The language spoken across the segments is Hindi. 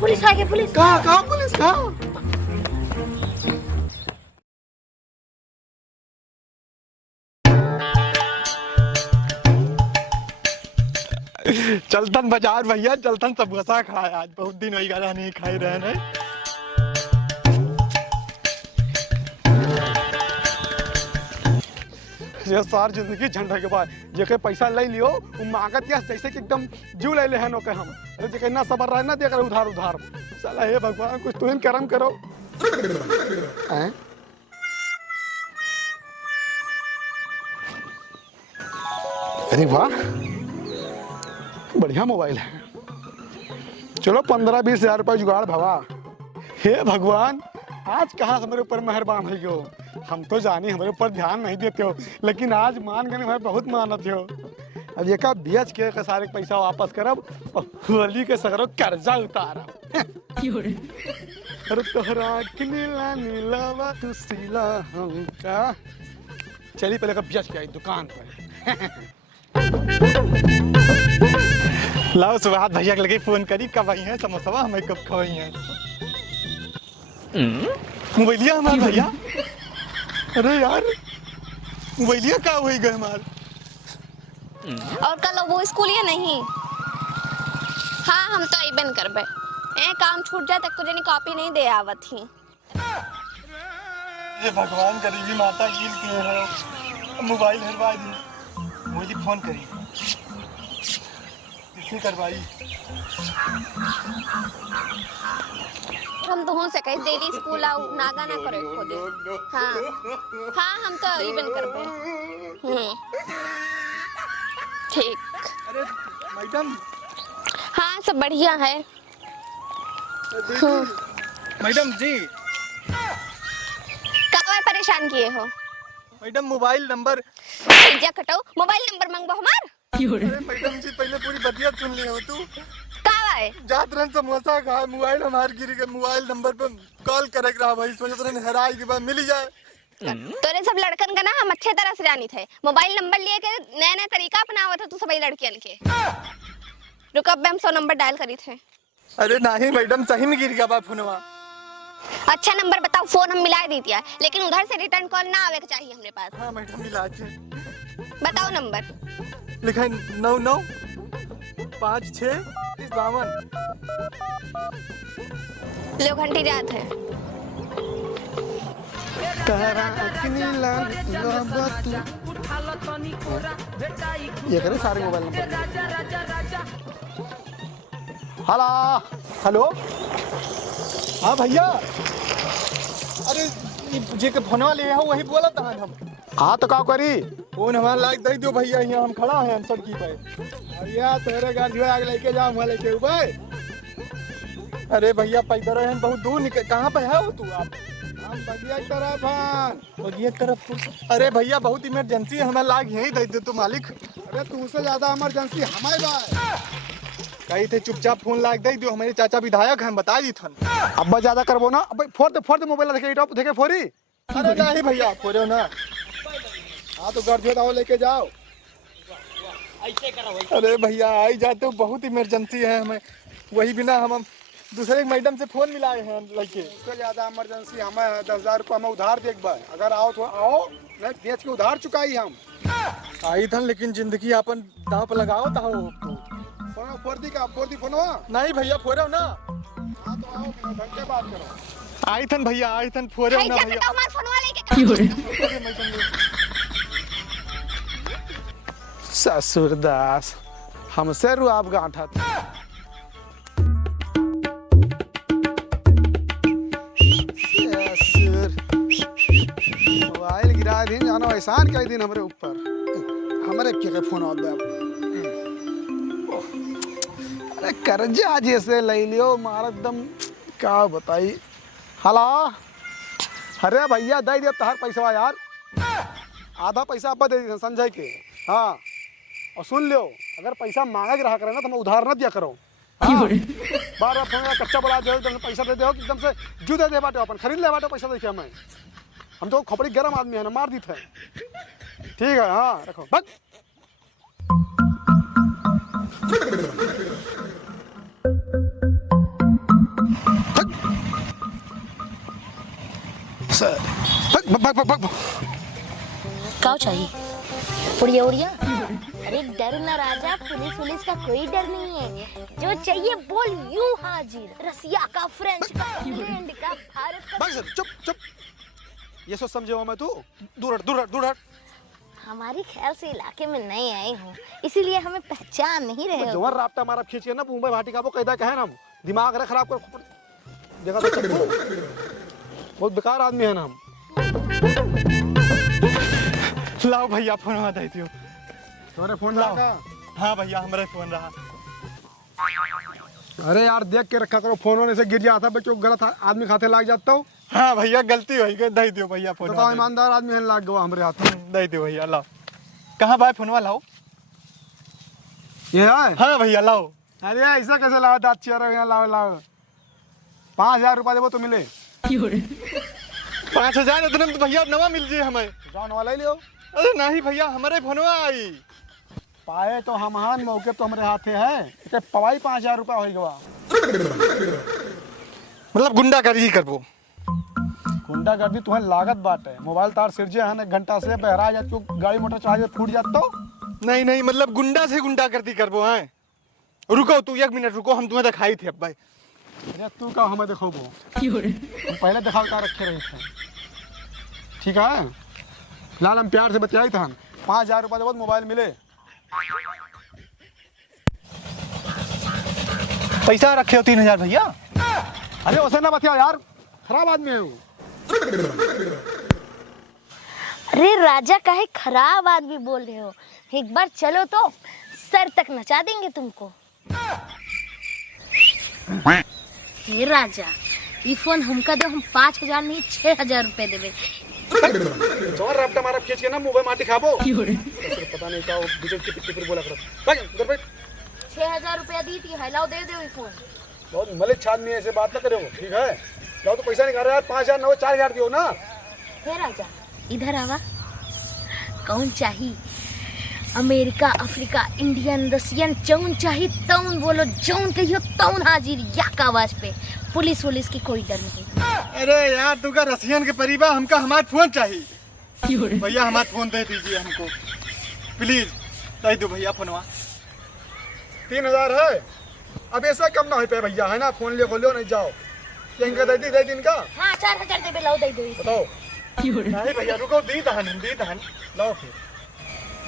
पुलिस आ गई, पुलिस। कहाँ पुलिस कहाँ? चलतन बाजार भैया, चलतन समोसा खाए। आज बहुत दिन हो गया नहीं खाई रहे ने। ये सार जिंदगी झंडा के बाद जेके पैसा ले लियो वो मांगत या जैसे कि एकदम जीव ले हन ओके हम। अरे जेके ना सबर रहे ना देकर उधार उधार। साला हे भगवान कुछ तुम करम करो। अरे वाह, बढ़िया मोबाइल है। चलो 15-20 हजार रुपये जुगाड़ भवा। हे भगवान, आज कहाँ हमारे ऊपर मेहरबान है गयो। हम तो जानी हमारे ऊपर ध्यान नहीं देते हो, लेकिन आज मान गए भाई बहुत मानत हो। अब ये का बेच के सारे पैसा वापस करब और होली के सगरो कर्जा उतारब। अरे तोहरा के नीला नीलावा तू सीला हमका। चलिए पहले का बेच के आई दुकान पर। लाओ सुभाष भैया के लगे फोन करी, कब आई है समोसा हमें कब खवाई है। मोबाइलिया हमारे भैया। अरे यार मोबाइलिया का हुई गए हमारे। और कल वो स्कूल या नहीं? हाँ हम तो आइबन करबे। काम छूट जाए तक तुझे कॉपी नहीं दे आवत ही। ये भगवान गरीबी माता गिल के है। मोबाइल हरवा दी, मुझे फोन करी किसी करवाई। हम तो हो सके डेली स्कूल आओ नागा ना करे खुद। हाँ हाँ हम तो इवन करबे। ठीक। अरे मैडम। हाँ सब बढ़िया है। मैडम जी कहाँ परेशान किए हो? मैडम मोबाइल नंबर जा कटो, मोबाइल नंबर मांगबो हमार। अरे मैडम जी पहले पूरी बतिया सुन ली हो तू। जात रन समोसा खा, मोबाइल हमार गिर गए। मोबाइल नंबर पे कॉल करे रहा भाई, सोचत रहे हराई के बाद मिल जाए। तोरे सब लड़कन का ना हम अच्छे तरह से जानी थे। मोबाइल नंबर लिए के नया नया तरीका अपनावा था तू सभी लड़कियन के। रुक अब हम 100 नंबर डायल करी थे। अरे नहीं मैडम सही में गिर गया बा फोनवा। अच्छा नंबर बताओ, फोन हम मिला दी दिया, लेकिन उधर से रिटर्न कॉल ना आवे के चाहिए हमरे पास। हाँ मैडम मिला के बताओ नंबर। लिखा 99 56 52। लो घंटी जात है। ये करे सारे मोबाइल नंबर। हेलो हाँ भैया। अरे जे के फोनवा ले हो वही बोला था हम। हाँ तो का करी फोन हमारा लाइक दे दो भैया, यहाँ हम खड़ा हैं सड़की पे। भैया तेरे गाड़ी आगे लेके जाओ, वहाँ लेके ऊपर। अरे भैया पैदल रहे बहुत दूर निकल। कहाँ पे है वो तू? आप हम बगिया की तरफ हैं। बगिया की तरफ? अरे भैया बहुत इमरजेंसी है, हमें लाग यहीं दे दे तो मालिक। अरे तू से ज्यादा इमरजेंसी हमारे बात कही थे। चुपचाप फोन लाग दे दो, हमारे चाचा विधायक हैं बता दी थन। अब ज्यादा करबो ना, अब फोड़ दे मोबाइल देखे टॉप देखे फोरी। अरे नहीं भैया फोड़ो ना। हाँ तो गर्दियो दाओ लेके जाओ। अरे भैया आई जाते हो, बहुत इमरजेंसी है हमें। वही बिना हम दूसरे मैडम से फोन मिलाए हैं लड़के। उससे ज्यादा इमरजेंसी हमें 10,000 रुपये हमें उधार देख भाई। अगर आओ तो आओ, नहीं बेच के उधार चुकाई हम। आई थन लेकिन जिंदगी अपन दांव पे लगाओ तो फोर्दी का फोर्दी फोनवा नहीं भैया फोड़ो ना। हाँ तो आओ घंटे बात करो। आई थन भैया आई थन फोड़ो ना भैया। हमार फोनवा लेके ससुरदास हमसे रुआब गांठा। मोबाइल गिरा दिन जानो एहसान कई दिन हमारे ऊपर। हमारे क्या फोन आ गया। अरे कर्जा जैसे ले लियो मार एकदम क्या बताई। हला अरे भैया दे दिया तहार पैसा यार। आधा पैसा आप दे दी संजय के। हाँ और सुन लो, अगर पैसा मांगा के रहा करे ना तो मैं उधार न दिया करो। हाँ? बार बार फोन कच्चा बड़ा दे पैसा दे दे एकदम से जू दे बाटे अपन खरीद ले बाटे पैसा देखिए हमें। हम तो खोपड़ी गर्म आदमी है ना, मार दी थे। ठीक है हाँ रखो बस। सर भाग भाग भाग। क्या चाहिए? उड़िया उड़िया। अरे डर ना राजा, पुलिस का कोई डर नहीं है। जो चाहिए बोल, यूं हाजिर। रसिया का, फ्रेंच का, इंग्लैंड का, भारत का। भाग सर, चुप चुप। ये सोच समझे हो मैं तू? दूर हट दूर हट दूर हट। हमारी ख्याल से इलाके में नए आए हूँ, इसीलिए हमें पहचान नहीं रहे हो। जवान राप्टा मारा खींच के ना मुंबई भाटी का वो कैदा कहे ना, दिमाग रे खराब कर। देखा तो चक्कू बहुत बेकार आदमी है ना हम। लाओ भैया फोन आ दे दियो। तुम्हारे फोन लाओ। हाँ भैया हमारे फोन रहा। अरे यार देख के रखा करो, फोन होने से गिर जाता बच्चों, गलत आदमी खाते लाग जाता हूँ। हाँ भैया गलती हुई, दे दियो भैया फोन। बताओ ईमानदार आदमी है, लाग गया हमारे हाथ में। दे दियो भैया लाओ। कहाँ भाई फोनवा लाओ? ये है? हाँ भैया लाओ। अरे ऐसा कैसे लाओ, दाँत चेहरा यहाँ लाओ लाओ। 5000 रुपया देवो तो मिले। 5000 इतने में तो भैया नवा मिल जाए हमें। जाओ नवा ले लियो। अरे नहीं भैया हमारे फोनवा आई पाए तो हम हान मौके तो हमारे हाथे है पवाई 5000 रुपया हो गया। मतलब गुंडा कर ही करबो। गुंडा कर दी तुम्हें लागत बात है। मोबाइल तार सिरजे है ना, घंटा से बहरा जात को, गाड़ी मोटर चला फूट जात तो नहीं नहीं, मतलब गुंडा से गुंडा करती करबो है। रुको तू 1 मिनट रुको, हम तुम्हें दिखाई थे अब भाई। अरे तू का हमें देखोबो, पहले दिखा का रखे रहे थे। ठीक है फिलहाल हम प्यार से बतियाई था। 5000 रुपया देवो मोबाइल मिले। पैसा रखे हो 3000 भैया। अरे उसे ना बतिया यार, खराब आदमी है वो। अरे राजा काहे खराब आदमी बोल रहे हो? एक बार चलो तो सर तक नचा देंगे तुमको। हे राजा, ये फोन हमका दो, हम 5000 नहीं 6000 रुपए देवे। जोर राप्टा मारा खींच के ना मुंह माटी खाबो। पता नहीं क्या बीच के पिट्टी पर बोला कर। भाग उधर बैठ। 6000 रुपया दी थी, हेलाओ दे दो ये फोन। बहुत मलिक आदमी ऐसे बात ना करे वो, ठीक है? लाओ तो पैसा निकाल रहा है, 5000 ना 4000 दियो ना। हे राजा इधर आवा। कौन चाहिए? अमेरिका, अफ्रीका, इंडियन, रसियन, जौन चाहिए तौन बोलो, जौन कहियो तौन हाजिर। या का आवाज पे पुलिस की कोई डर नहीं। अरे यार तू का रसियन के परिवा, हमका हमारा फोन चाहिए। भैया हमारा फोन दे दीजिए हमको प्लीज। दे दो भैया फोनवा। 3000 है, अब ऐसा कम ना हो पे भैया, है ना? फोन ले खोलो नहीं जाओ। इनका दे दी इनका। हाँ 4000 दे लाओ, दे दो। बताओ नहीं भैया रुको, दी दहन लाओ फिर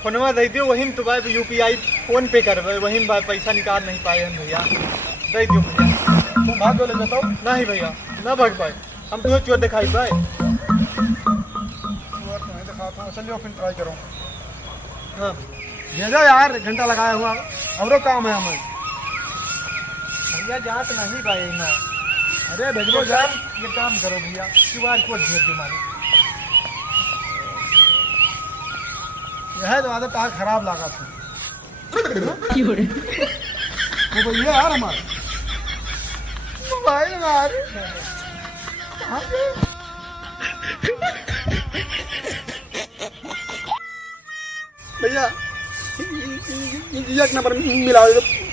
फोनवा दे दियो। वही तो बात UPI फोन पे करबे, वही बात पैसा निकाल नहीं पाए हम भैया। दे दियो भैया। तुम भाग दो ले बताओ। नहीं भैया ना भाग पाए, हम तुम्हें चोर दिखाई पाए। चलिए फिर ट्राई करो। हाँ भेजो यार, घंटा लगाया हुआ और काम है हमें। भैया जात नहीं पाए ना। अरे भेजो जान, ये काम करो भैया, QR कोड भेज दो हमारे। यह तो आदत आज खराब लगा था वो भैया यार। हमारे मोबाइल मार भैया, एक नंबर मिला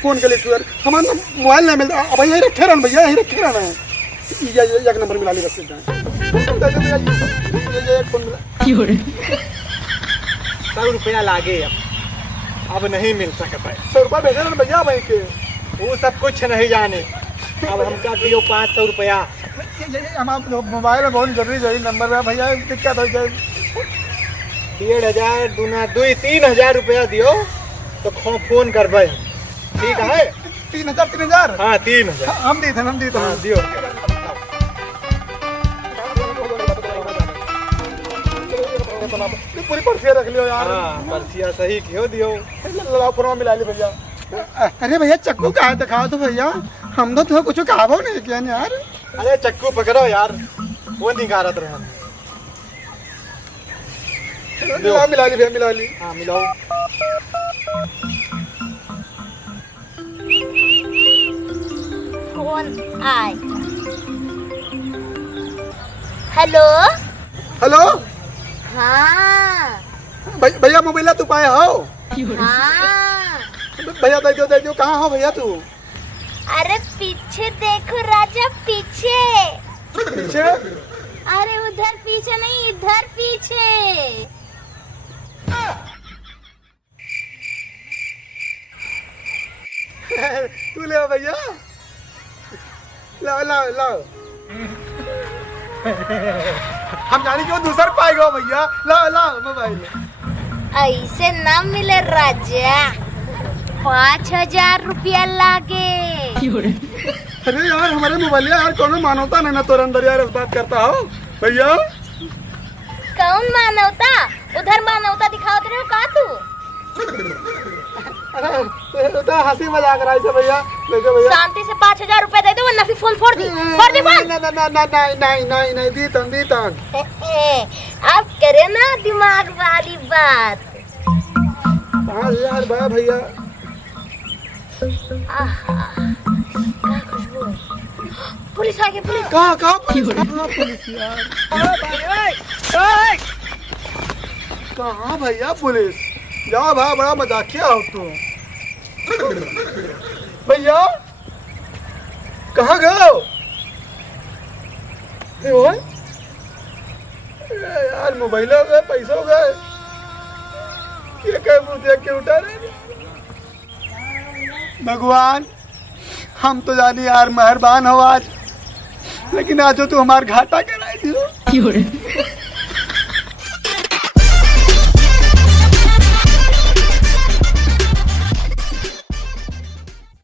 फोन के लिए हमारा मोबाइल नहीं मिलता। अब यही रखे रहना भैया, यही रखे रहना है। एक नंबर मिला ली बस। 100 रुपया लागे, अब नहीं मिल सकता है। 100 रुपया भेजे ना भैया भाई के, वो सब कुछ नहीं जाने। अब हमका दियो 500 रुपया। हमारा मोबाइल में बहुत जरूरी नंबर है भैया, दिक्कत हो जाए। 1500 दूना 3000 रुपया दियो तो फोन करबे, ठीक है? 3000 हाँ 3000 हम दी थे हाँ, दियो। पूरी पर्सिया रख लियो यार। हाँ पर्सिया सही क्यों दियो। फोन मिला ली भैया। अरे भैया चक्कू कहाँ दिखाओ तो भैया, हम तो तुम्हें कुछ कहावो नहीं किया यार। अरे चक्कू पकड़ो यार, वो निकालत रहे हम। मिला ली भैया, मिला ली। हाँ मिलाओ। फोन आए। Hello hello. हाँ भैया मोबाइल तू पाए हो? हाँ भैया दे दो। कहाँ हो भैया तू? अरे पीछे देखो राजा, पीछे। पीछे? अरे उधर पीछे नहीं, इधर पीछे। तू ले भैया, लाओ लाओ लाओ। हम जाने क्यों दूसरा पाएगा भैया, लाओ लाओ मोबाइल। ऐसे ना मिले राजा, 5,000 रुपया लागे। अरे यार हमारे मोबाइल यार कौन मानवता नहीं ना तोर अंदर यार, इस बात करता हो भैया। कौन मानवता? उधर मानवता दिखावत रहे हो का तू? अरे तो हंसी मजाक रहा है भैया, देखो भैया शांति से 5,000 रुपए दे दो वरना फिर फोन फोड़ दी, फोड़ दी फोन। नहीं दी तन आप करे ना दिमाग वाली बात। हाँ यार बा भैया। क्या खुशबू है? पुलिस आ गई, पुलिस। कहाँ पुलिस यार? कहाँ भैया पुलिस? जाओ भा, बड़ा मजाकिया हो तुम भैया। कहाँ गए हो? यार मोबाइल हो गए, पैसा हो गए, ये क्या मुँह देख के उठा रहे? भगवान हम तो जानी यार मेहरबान हो आज, लेकिन आज तो हमार घाटा कराई दियो।